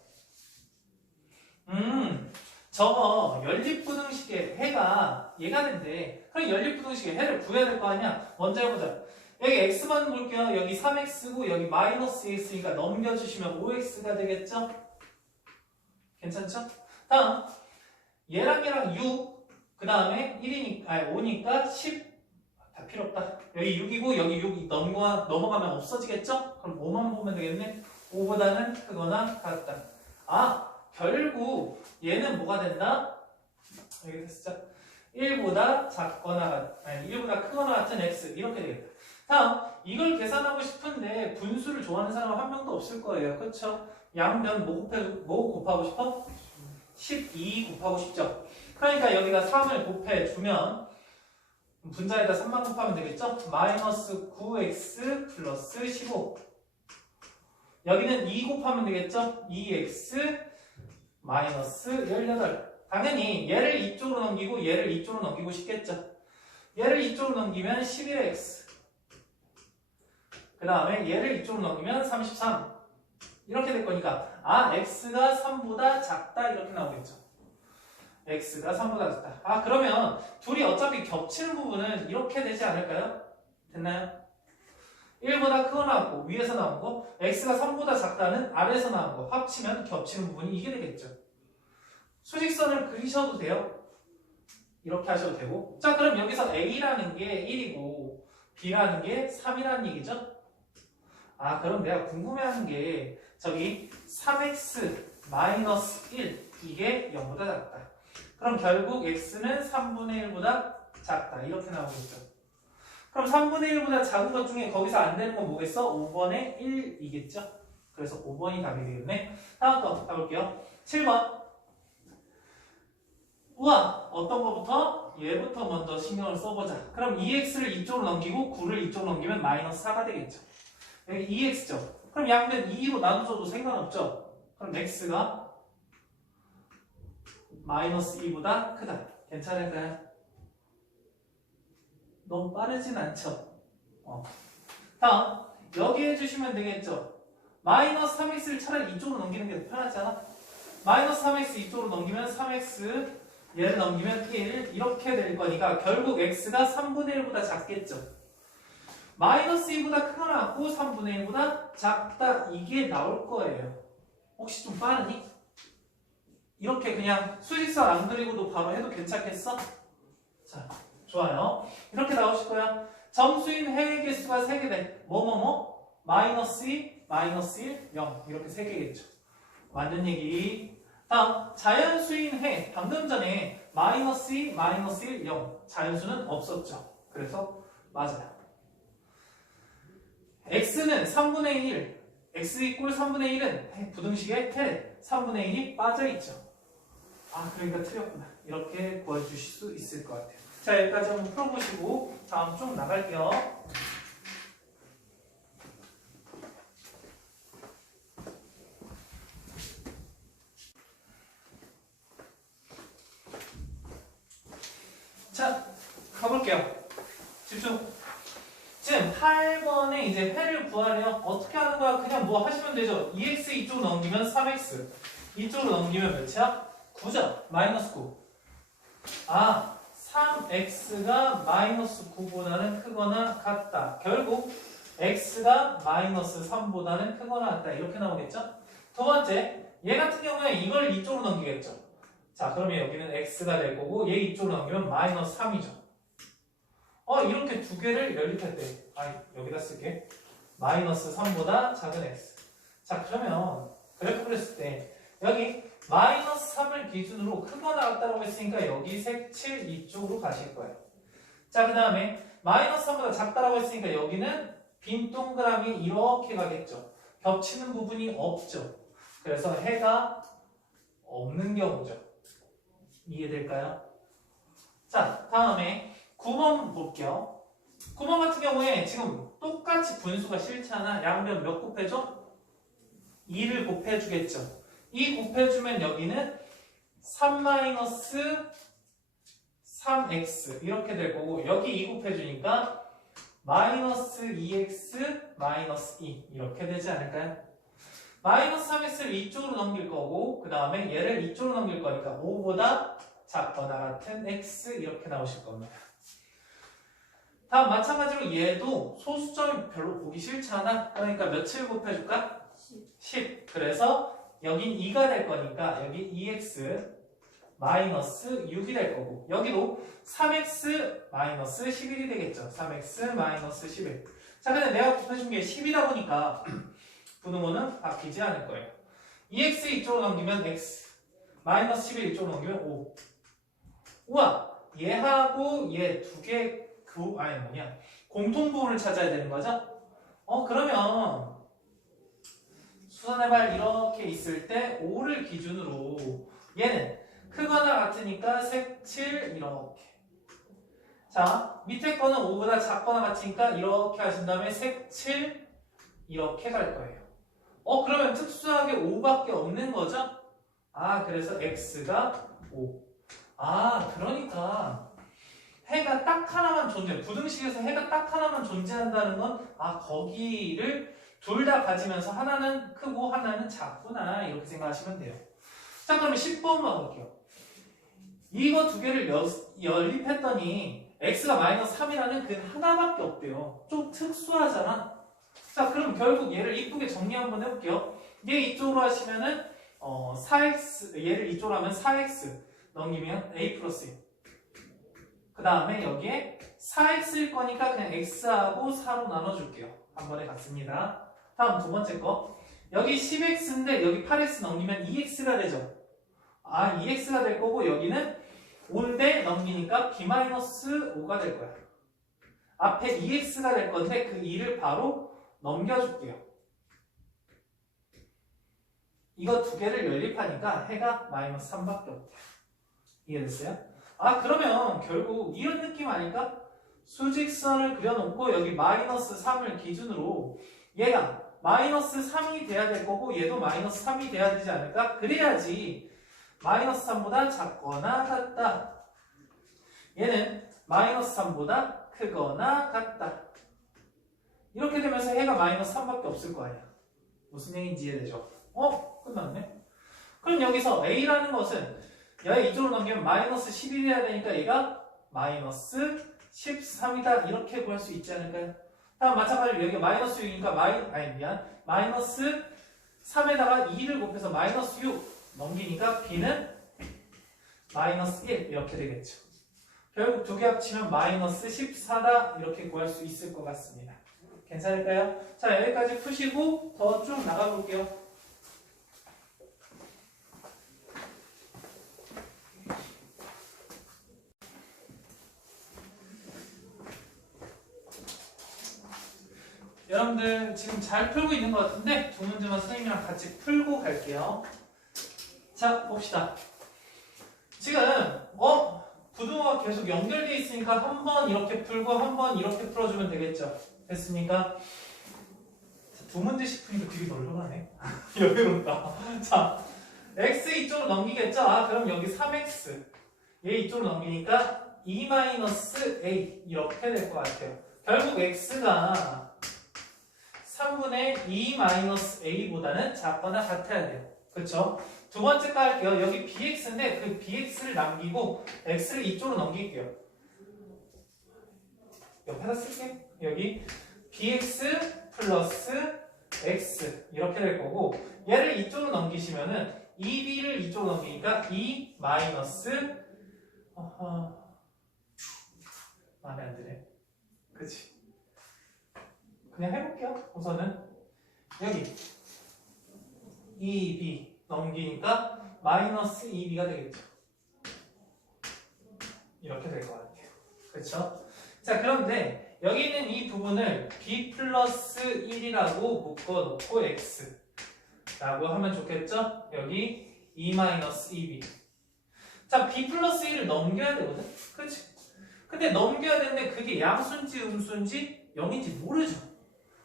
저거 연립부등식의 해가 얘가 된대. 그럼 연립부등식의 해를 구해야 될 거 아니야? 먼저 해보자. 여기 x만 볼게요. 여기 3x고 여기 마이너스 x니까 넘겨주시면 5x가 되겠죠? 괜찮죠? 다음 얘랑 얘랑 6, 그 다음에 1이니까, 아니 5니까 10, 다 필요 없다. 여기 6이고 여기 6 넘어가면 없어지겠죠? 그럼 5만 보면 되겠네. 5보다는 크거나 같다. 아, 결국 얘는 뭐가 된다? 여기 됐어. 1보다 작거나 아니 1보다 크거나 같은 x 이렇게 되겠다. 다음 이걸 계산하고 싶은데 분수를 좋아하는 사람은 한 명도 없을 거예요. 그렇죠? 양변 뭐 곱하고 싶어? 12 곱하고 싶죠. 그러니까 여기다 3을 곱해주면 분자에다 3만 곱하면 되겠죠? 마이너스 9x 플러스 15. 여기는 2 곱하면 되겠죠? 2x 마이너스 18. 당연히 얘를 이쪽으로 넘기고 얘를 이쪽으로 넘기고 싶겠죠? 얘를 이쪽으로 넘기면 11x. 그 다음에 얘를 이쪽으로 넘기면 33. 이렇게 될 거니까 아, x가 3보다 작다 이렇게 나오겠죠. x가 3보다 작다. 아, 그러면 둘이 어차피 겹치는 부분은 이렇게 되지 않을까요? 됐나요? 1보다 크거 나왔고 위에서 나온 거, x가 3보다 작다는 아래에서 나온 거 합치면 겹치는 부분이 이게 되겠죠. 수직선을 그리셔도 돼요. 이렇게 하셔도 되고. 자, 그럼 여기서 a라는 게 1이고 b라는 게 3이라는 얘기죠. 아, 그럼 내가 궁금해하는 게 저기 3x 마이너스 1 이게 0보다 작다. 그럼 결국 x는 3분의 1보다 작다. 이렇게 나오겠죠. 그럼 3분의 1보다 작은 것 중에 거기서 안 되는 건 뭐겠어? 5번의 1이겠죠. 그래서 5번이 답이 되겠네. 다음 거 가볼게요. 7번. 우와, 어떤 거부터? 얘부터 먼저 신경을 써보자. 그럼 2x를 이쪽으로 넘기고 9를 이쪽으로 넘기면 마이너스 4가 되겠죠. 여기 2x죠. 그럼 양변 2로 나눠줘도 상관없죠. 그럼 x가 마이너스 2보다 크다. 괜찮을까요? 너무 빠르진 않죠. 다음 여기 해주시면 되겠죠. 마이너스 3x를 차라리 이쪽으로 넘기는 게 더 편하잖아. 마이너스 3x 이쪽으로 넘기면 3x, 얘를 넘기면 1 이렇게 될 거니까 결국 x가 3분의 1보다 작겠죠. 마이너스 2보다 크거나 같고 3분의 1보다 작다 이게 나올 거예요. 혹시 좀 빠르니? 이렇게 그냥 수직선 안 그리고도 바로 해도 괜찮겠어? 자, 좋아요. 이렇게 나오실 거야. 점수인 해의 개수가 3개 돼. 뭐뭐뭐? 마이너스 2, 마이너스 1, 0 이렇게 3개겠죠. 맞는 얘기. 다음 자연수인 해. 방금 전에 마이너스 2, 마이너스 1, 0 자연수는 없었죠. 그래서 맞아요. x는 3분의 1, x 이꼴 3분의 1은 부등식의 해 3분의 1이 빠져있죠. 아, 그러니까 틀렸구나. 이렇게 구해주실 수 있을 것 같아요. 자, 여기까지 한번 풀어보시고 다음 쭉 나갈게요. 자, 가볼게요. 집중. 지금 8번에 이제 해를 구하래요. 어떻게 하는 거야? 그냥 뭐 하시면 되죠. 2x 이쪽으로 넘기면 3x, 이쪽으로 넘기면 몇이야? 9죠. 마이너스 9. 아, 3x가 마이너스 9보다는 크거나 같다. 결국 x가 마이너스 3보다는 크거나 같다. 이렇게 나오겠죠? 두 번째, 얘 같은 경우에 이걸 이쪽으로 넘기겠죠. 자, 그러면 여기는 x가 될 거고 얘 이쪽으로 넘기면 마이너스 3이죠. 이렇게 두 개를 연립할 때, 여기다 쓸게. 마이너스 3보다 작은 x. 자, 그러면 그래프 그렸을 때 여기 마이너스 3을 기준으로 크거나 같다고 했으니까 여기 색칠 이쪽으로 가실 거예요. 자, 그 다음에 마이너스 3보다 작다라고 했으니까 여기는 빈 동그라미 이렇게 가겠죠. 겹치는 부분이 없죠. 그래서 해가 없는 경우죠. 이해될까요? 자, 다음에 9번 볼게요. 9번 같은 경우에 지금 똑같이 분수가 싫잖아. 양변 몇 곱해줘? 2를 곱해주겠죠. 2 곱해주면 여기는 3-3x 이렇게 될 거고, 여기 2 곱해주니까 마이너스 2x 마이너스 2 이렇게 되지 않을까요? 마이너스 3x를 이쪽으로 넘길 거고, 그 다음에 얘를 이쪽으로 넘길 거니까 5보다 작거나 같은 x 이렇게 나오실 겁니다. 다음 마찬가지로 얘도 소수점이 별로 보기 싫잖아. 그러니까 몇을 곱해줄까? 10. 그래서 여긴 2가 될 거니까 여기 2x 마이너스 6이 될 거고, 여기도 3x 마이너스 11이 되겠죠. 3x 마이너스 11. 자, 근데 내가 곱해준 게 10이다 보니까 분모는 바뀌지 않을 거예요. 2x 이쪽으로 넘기면 x, 마이너스 11 이쪽으로 넘기면 5. 우와, 얘하고 얘 두 개 공통부분을 찾아야 되는 거죠? 그러면 수선의 발 이렇게 있을 때 5를 기준으로 얘는 크거나 같으니까 색칠 이렇게. 자, 밑에 거는 5보다 작거나 같으니까 이렇게 하신 다음에 색칠 이렇게 갈 거예요. 그러면 특수하게 5밖에 없는 거죠? 그래서 x가 5. 그러니까 해가 딱 하나만 존재해. 부등식에서 해가 딱 하나만 존재한다는 건 거기를 둘 다 가지면서 하나는 크고 하나는 작구나 이렇게 생각하시면 돼요. 자, 그러면 10번 봐볼게요. 이거 두 개를 연립했더니 x가 마이너스 3이라는 그 하나밖에 없대요. 좀 특수하잖아. 자, 그럼 결국 얘를 이쁘게 정리 한번 해볼게요. 얘 이쪽으로 하시면은 4x, 얘를 이쪽으로 하면 4x 넘기면 a 플러스 1. 그 다음에 여기에 4x일 거니까 그냥 x하고 4로 나눠줄게요. 한 번에 같습니다. 다음 두 번째 거. 여기 10x인데 여기 8x 넘기면 2x가 되죠. 2x가 될 거고, 여기는 5인데 넘기니까 b-5가 될 거야. 앞에 2x가 될 건데 그 2를 바로 넘겨줄게요. 이거 두 개를 연립하니까 해가 마이너스 3밖에 없대요. 이해됐어요? 그러면 결국 이런 느낌 아닐까? 수직선을 그려놓고 여기 마이너스 3을 기준으로 얘가 마이너스 3이 돼야 될 거고 얘도 마이너스 3이 돼야 되지 않을까? 그래야지 마이너스 3보다 작거나 같다. 얘는 마이너스 3보다 크거나 같다. 이렇게 되면서 해가 마이너스 3밖에 없을 거 아니야. 무슨 얘기인지 이해되죠? 끝났네. 그럼 여기서 a라는 것은 얘 이쪽으로 넘기면 마이너스 11이어야 되니까 얘가 마이너스 13이다 이렇게 구할 수 있지 않을까요? 다음 마찬가지로 여기가 마이너스 6이니까 마이너스 3에다가 2를 곱해서 마이너스 6 넘기니까 b는 마이너스 1 이렇게 되겠죠. 결국 두 개 합치면 마이너스 14다 이렇게 구할 수 있을 것 같습니다. 괜찮을까요? 자, 여기까지 푸시고 더 쭉 나가볼게요. 여러분들 지금 잘 풀고 있는 것 같은데 두 문제만 선생님이랑 같이 풀고 갈게요. 자, 봅시다. 지금 부등호가 계속 연결되어 있으니까 한 번 이렇게 풀고 한 번 이렇게 풀어주면 되겠죠. 됐습니까? 두 문제씩 푸니까 되게 널널하네. 여유롭다. 자, x 이쪽으로 넘기겠죠? 그럼 여기 3x 얘 이쪽으로 넘기니까 2-a 이렇게 될 것 같아요. 결국 x가 3분의 2-a보다는 작거나 같아야 돼요. 그쵸? 두 번째 거 할게요. 여기 bx인데 그 bx를 남기고 x를 이쪽으로 넘길게요. 옆에다 쓸게. 여기 bx 플러스 x 이렇게 될 거고, 얘를 이쪽으로 넘기시면은 2b를 이쪽으로 넘기니까 2 마이너스 마음에 안 드네. 그치? 그냥 해볼게요. 우선은 여기 2b 넘기니까 마이너스 2b가 되겠죠. 이렇게 될 것 같아요. 그렇죠? 자, 그런데 여기 있는 이 부분을 b 플러스 1이라고 묶어놓고 x 라고 하면 좋겠죠? 여기 2 마이너스 2b. 자, b 플러스 1을 넘겨야 되거든? 그치? 근데 넘겨야 되는데 그게 양수인지 음수인지 0인지 모르죠.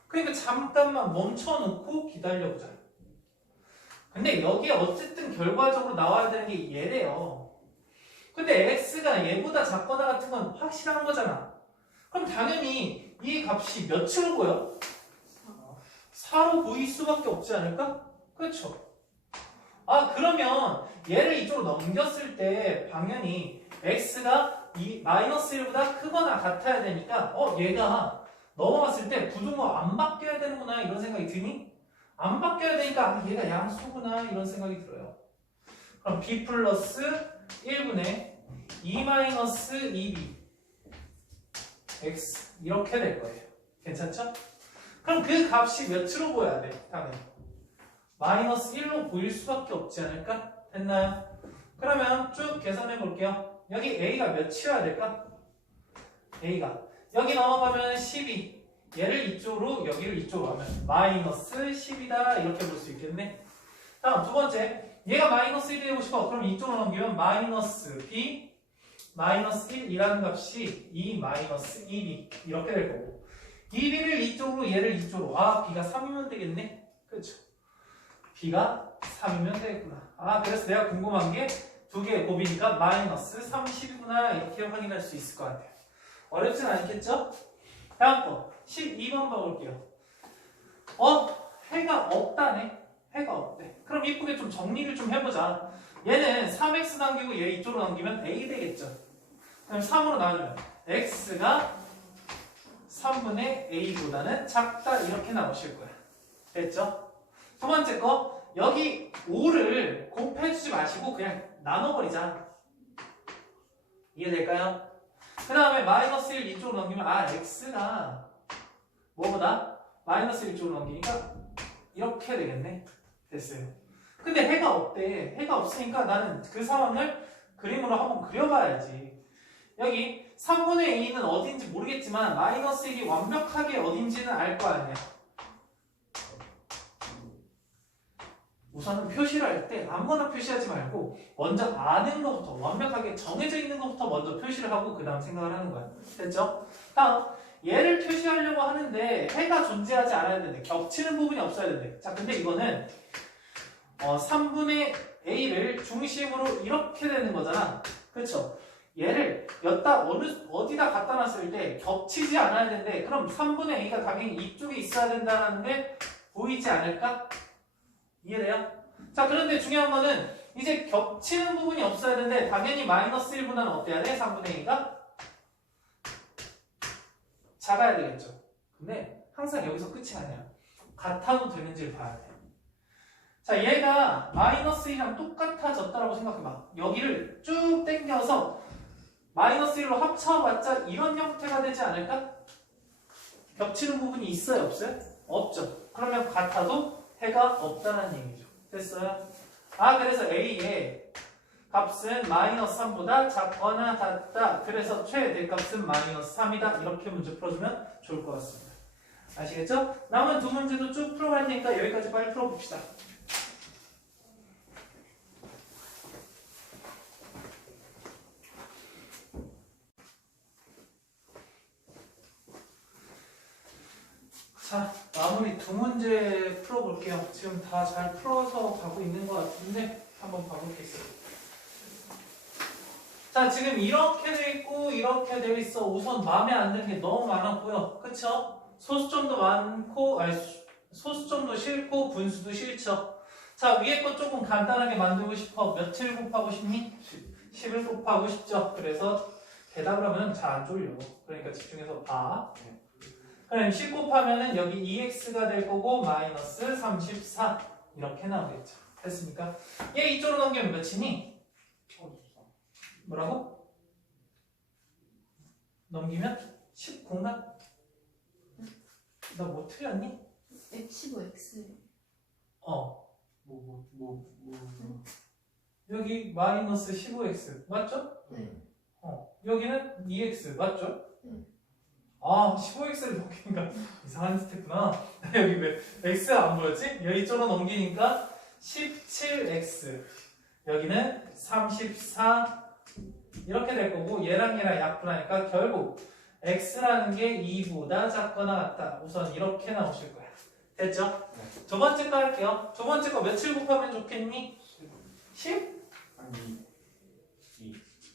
그러니까 잠깐만 멈춰놓고 기다려보자. 근데 여기에 어쨌든 결과적으로 나와야 되는 게 얘래요. 근데 x가 얘보다 작거나 같은 건 확실한 거잖아. 그럼 당연히 이 값이 몇으로 보여? 4로 보일 수밖에 없지 않을까? 그렇죠? 아, 그러면 얘를 이쪽으로 넘겼을 때 당연히 x가 이 마이너스 1보다 크거나 같아야 되니까 얘가 넘어갔을 때 부등호 안 바뀌어야 되는구나 이런 생각이 드니? 안 바뀌어야 되니까 얘가 양수구나 이런 생각이 들어요. 그럼 b 플러스 1분의 2 마이너스 2b x 이렇게 될 거예요. 괜찮죠? 그럼 그 값이 몇으로 보여야 돼? 당연히 마이너스 1로 보일 수밖에 없지 않을까? 됐나요? 그러면 쭉 계산해 볼게요. 여기 a가 몇이어야 될까? a가 여기 넘어가면 12 얘를 이쪽으로 여기를 이쪽으로 하면 마이너스 10이다 이렇게 볼 수 있겠네. 다음 두 번째 얘가 마이너스 1이 되고 싶어. 그럼 이쪽으로 넘기면 마이너스 b 마이너스 1이라는 값이 2 마이너스 2b 이렇게 될 거고 2b를 이쪽으로 얘를 이쪽으로 b가 3이면 되겠네. 그렇죠? b가 3이면 되겠구나. 그래서 내가 궁금한 게 두 개의 곱이니까 마이너스 30이구나 이렇게 확인할 수 있을 것 같아요. 어렵진 않겠죠? 다음 거 12번 봐볼게요. 해가 없다네. 해가 없대. 그럼 이쁘게 좀 정리를 좀 해보자. 얘는 3x 남기고 얘 이쪽으로 넘기면 a 되겠죠. 그럼 3으로 나누면 x가 3분의 a보다는 작다 이렇게 나오실 거야. 됐죠? 두 번째 거 여기 5를 곱해주지 마시고 그냥 나눠버리자. 이해될까요? 그 다음에 마이너스 1 이쪽으로 넘기면 x가 뭐보다 마이너스 1 이쪽으로 넘기니까 이렇게 되겠네. 됐어요. 근데 해가 없대. 해가 없으니까 나는 그 상황을 그림으로 한번 그려봐야지. 여기 3분의 a는 어딘지 모르겠지만 마이너스 1이 완벽하게 어딘지는 알 거 아니야. 우선은 표시를 할 때 아무거나 표시하지 말고 먼저 아는 것부터 완벽하게 정해져 있는 것부터 먼저 표시를 하고 그 다음 생각을 하는 거야. 됐죠? 다음 얘를 표시하려고 하는데 해가 존재하지 않아야 되는데 겹치는 부분이 없어야 되는데 자 근데 이거는 3분의 a를 중심으로 이렇게 되는 거잖아. 그렇죠? 얘를 어디다 갖다 놨을 때 겹치지 않아야 되는데 그럼 3분의 a가 당연히 이쪽에 있어야 된다는 게 보이지 않을까? 이해돼요? 자 그런데 중요한 거는 이제 겹치는 부분이 없어야 되는데 당연히 마이너스 1보다는 어때야 돼? 3분의 a가 작아야 되겠죠. 근데 항상 여기서 끝이 아니야. 같아도 되는지를 봐야 돼. 자 얘가 마이너스 1이랑 똑같아졌다라고 생각해봐. 여기를 쭉 당겨서 마이너스 1로 합쳐봤자 이런 형태가 되지 않을까? 겹치는 부분이 있어요? 없어요? 없죠. 그러면 같아도 해가 없다는 얘기죠. 됐어요? 그래서 A의 값은 마이너스 3보다 작거나 같다. 그래서 최대값은 마이너스 3이다. 이렇게 문제 풀어주면 좋을 것 같습니다. 아시겠죠? 남은 두 문제도 쭉 풀어갈 테니까 여기까지 빨리 풀어봅시다. 자, 마무리 두 문제 풀어볼게요. 지금 다 잘 풀어서 가고 있는 것 같은데 한번 봐볼게요. 자, 지금 이렇게 돼 있고 이렇게 돼 있어. 우선 마음에 안 드는 게 너무 많았고요. 그쵸? 소수점도 많고 소수점도 싫고 분수도 싫죠. 자, 위에 거 조금 간단하게 만들고 싶어. 며칠 곱하고 싶니? 10을 곱하고 싶죠. 그래서 대답을 하면 잘 안 졸려. 그러니까 집중해서 봐. 그럼 10 곱하면은 여기 2x가 될 거고 마이너스 34 이렇게 나오겠죠. 됐습니까? 얘 이쪽으로 넘기면 몇이니? 뭐라고? 넘기면 19인가? 나 뭐 틀렸니? F15X 여기 마이너스 15x 맞죠? 네. 여기는 2x 맞죠? 네. 아 15x를 넘기니까 이상한 짓 했구나. 여기 왜 x가 안 보였지? 여기 쪽으로 넘기니까 17x 여기는 34 이렇게 될 거고 얘랑 약분하니까 결국 x라는 게 2보다 작거나 같다. 우선 이렇게 나오실 거야. 됐죠? 네. 두 번째 거 할게요. 두 번째 거 며칠 곱하면 좋겠니? 10? 아니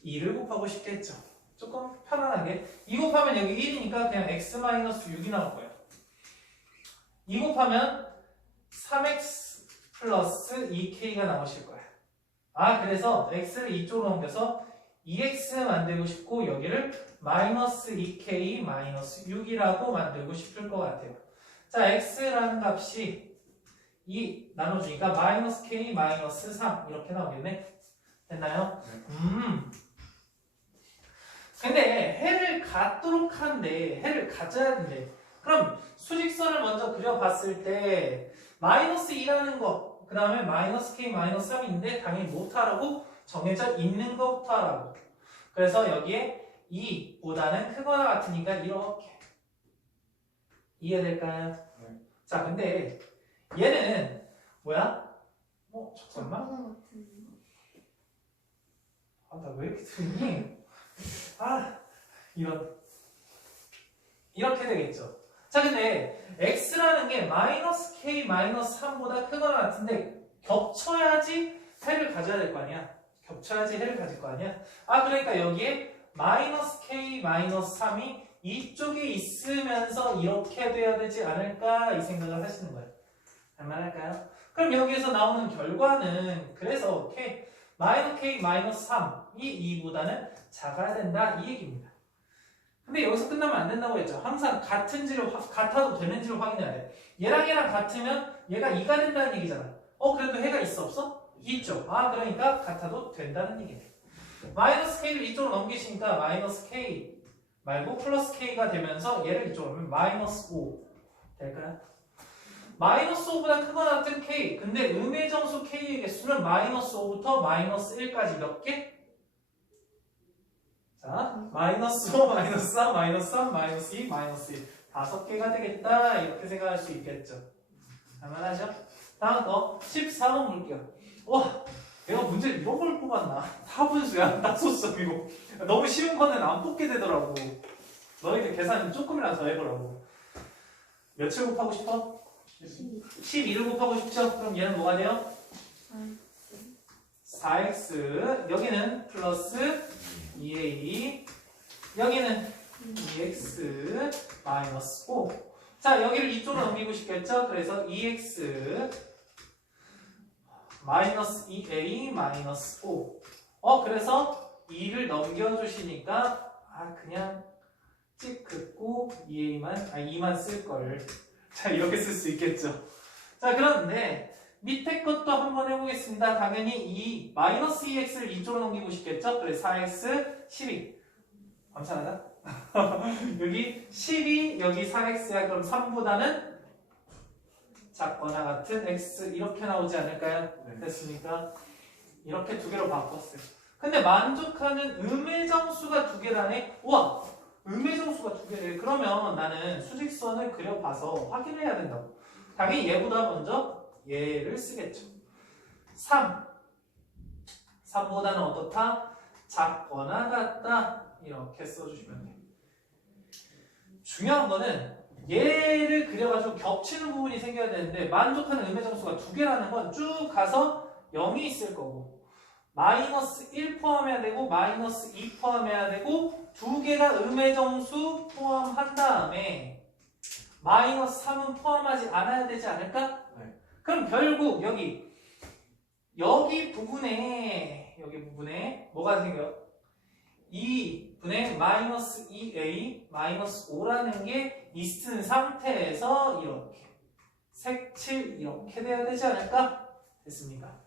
2를 곱하고 싶겠죠. 조금 편안하게 2 곱하면 여기 1이니까 그냥 x-6이 나올 거예요. 2 곱하면 3x 플러스 2k가 나오실 거예요. 아 그래서 x를 이쪽으로 옮겨서 2x 만들고 싶고 여기를 마이너스 2k 마이너스 6이라고 만들고 싶을 것 같아요. 자 x라는 값이 2 나눠주니까 마이너스 k 마이너스 3 이렇게 나오겠네. 됐나요? 근데 해를 갖도록 하는데 해를 가져야 된대. 그럼 수직선을 먼저 그려봤을 때 마이너스 2라는 거, 그 다음에 마이너스 k 마이너스 3인데 당연히 못하라고 정해져 있는 것부터 하라고. 그래서 여기에 2보다는 크거나 같으니까 이렇게 이해될까요? 네. 자 근데 얘는 뭐야? 잠깐만. 아 나 왜 이렇게 틀리니? 이렇게 되겠죠. 자 근데 x라는 게 마이너스 k 마이너스 3보다 크거나 같은데 겹쳐야지 해를 가져야 될 거 아니야. 겹쳐야지 해를 가질 거 아니야. 그러니까 여기에 마이너스 k 마이너스 3이 이쪽에 있으면서 이렇게 돼야 되지 않을까 이 생각을 하시는 거예요. 할만할까요? 그럼 여기에서 나오는 결과는 그래서 마이너스 k 마이너스 3이 2보다는 작아야 된다 이 얘기입니다. 근데 여기서 끝나면 안 된다고 했죠. 항상 같아도 되는지를 확인해야 돼. 얘랑 같으면 얘가 2가 된다는 얘기잖아. 그래도 해가 있어 없어? 있죠. 그러니까 같아도 된다는 얘기네. 마이너스 k를 이쪽으로 넘기시니까 마이너스 k 말고 플러스 k가 되면서 얘를 이쪽으로 오면 마이너스 5 될까요? 마이너스 5보다 크거나 같은 k. 근데 음의정수 k의 개수는 마이너스 5부터 마이너스 1까지 몇 개? 자, 마이너스 5, 마이너스 3, 마이너스 3, 마이너스 2, 마이너스 1 5개가 되겠다 이렇게 생각할 수 있겠죠. 할만하죠? 다음 거 14번 볼게요. 와, 내가 문제를 이런 걸 뽑았나? 4분수야, 딱소수점이고 너무 쉬운 거는 안 뽑게 되더라고. 너희들 계산 조금이라도 더 해보라고. 며칠 곱하고 싶어? 12를 곱하고 싶죠? 그럼 얘는 뭐가 돼요? 4x 여기는 플러스 2a 여기는 2x 마이너스 5. 자 여기를 이쪽으로 넘기고 싶겠죠? 그래서 2x 마이너스 2a 마이너스 5. 그래서 2를 넘겨주시니까 그냥 찍 긋고 2만 쓸걸. 자 이렇게 쓸 수 있겠죠. 자 그런데 밑에 것도 한번 해보겠습니다. 당연히 이 마이너스 2x를 이쪽으로 넘기고 싶겠죠? 그래서 4x 12 감사하다. 여기 12 여기 4x야. 그럼 3보다는 작거나 같은 x 이렇게 나오지 않을까요? 네. 됐습니까? 이렇게 두 개로 바꿨어요. 근데 만족하는 음의정수가 두 개라네? 우와! 음의정수가 두 개래. 그러면 나는 수직선을 그려봐서 확인해야 된다고. 당연히 얘보다 먼저 얘를 쓰겠죠. 3보다는 어떻다? 작거나 같다. 이렇게 써주시면 돼요. 중요한 거는 얘를 그려가지고 겹치는 부분이 생겨야 되는데 만족하는 음의정수가 두 개라는 건 쭉 가서 0이 있을 거고 마이너스 1 포함해야 되고 마이너스 2 포함해야 되고 두 개가 음의정수 포함한 다음에 마이너스 3은 포함하지 않아야 되지 않을까? 네. 그럼 결국 여기 부분에 뭐가 생겨요? 2분의 마이너스 2a 마이너스 5라는 게 있은 상태에서 이렇게 색칠 이렇게 돼야 되지 않을까? 됐습니까?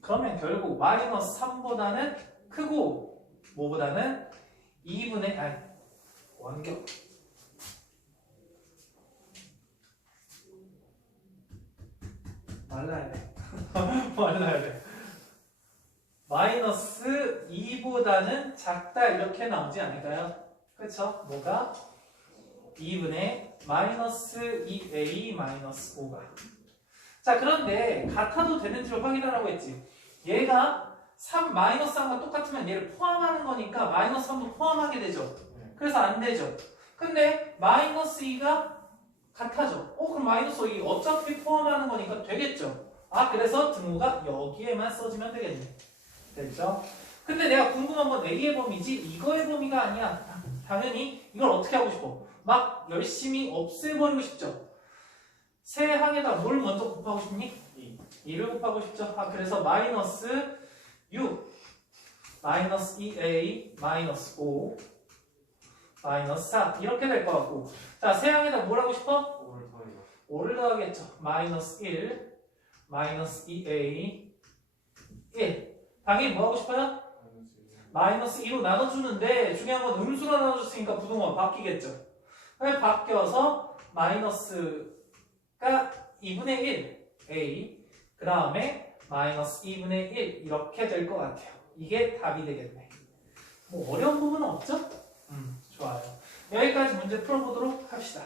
그러면 결국 마이너스 3보다는 크고 뭐보다는 2분의 원격 말라야 돼. 뭐 알아야 돼. 마이너스 2보다는 작다 이렇게 나오지 않을까요? 그렇죠? 뭐가? 2분의 마이너스 2a 마이너스 5가. 자, 그런데 같아도 되는지를 확인하라고 했지. 얘가 3 마이너스 3과 똑같으면 얘를 포함하는 거니까 마이너스 3도 포함하게 되죠. 그래서 안 되죠. 근데 마이너스 2가 같아져. 그럼 마이너스 2 어차피 포함하는 거니까 되겠죠. 아, 그래서 등호가 여기에만 써지면 되겠네. 됐죠? 근데 내가 궁금한 건 A의 범위지 이거의 범위가 아니야. 당연히 이걸 어떻게 하고 싶어? 막 열심히 없애버리고 싶죠. 세 항에다 뭘 먼저 곱하고 싶니? 2를 곱하고 싶죠. 아, 그래서 마이너스 6 마이너스 2a 마이너스 5 마이너스 4 이렇게 될 것 같고, 자, 세 항에다 뭘 하고 싶어? 5를 더하겠죠. 마이너스 1 마이너스 2a 1. 당연히 뭐 하고 싶어요? 마이너스 2로 나눠주는데 중요한 건 음수로 나눠줬으니까 부동호가 바뀌겠죠. 바뀌어서 마이너스가 2분의 1 a 그 다음에 마이너스 2분의 1 이렇게 될 것 같아요. 이게 답이 되겠네. 뭐 어려운 부분은 없죠? 좋아요. 여기까지 문제 풀어보도록 합시다.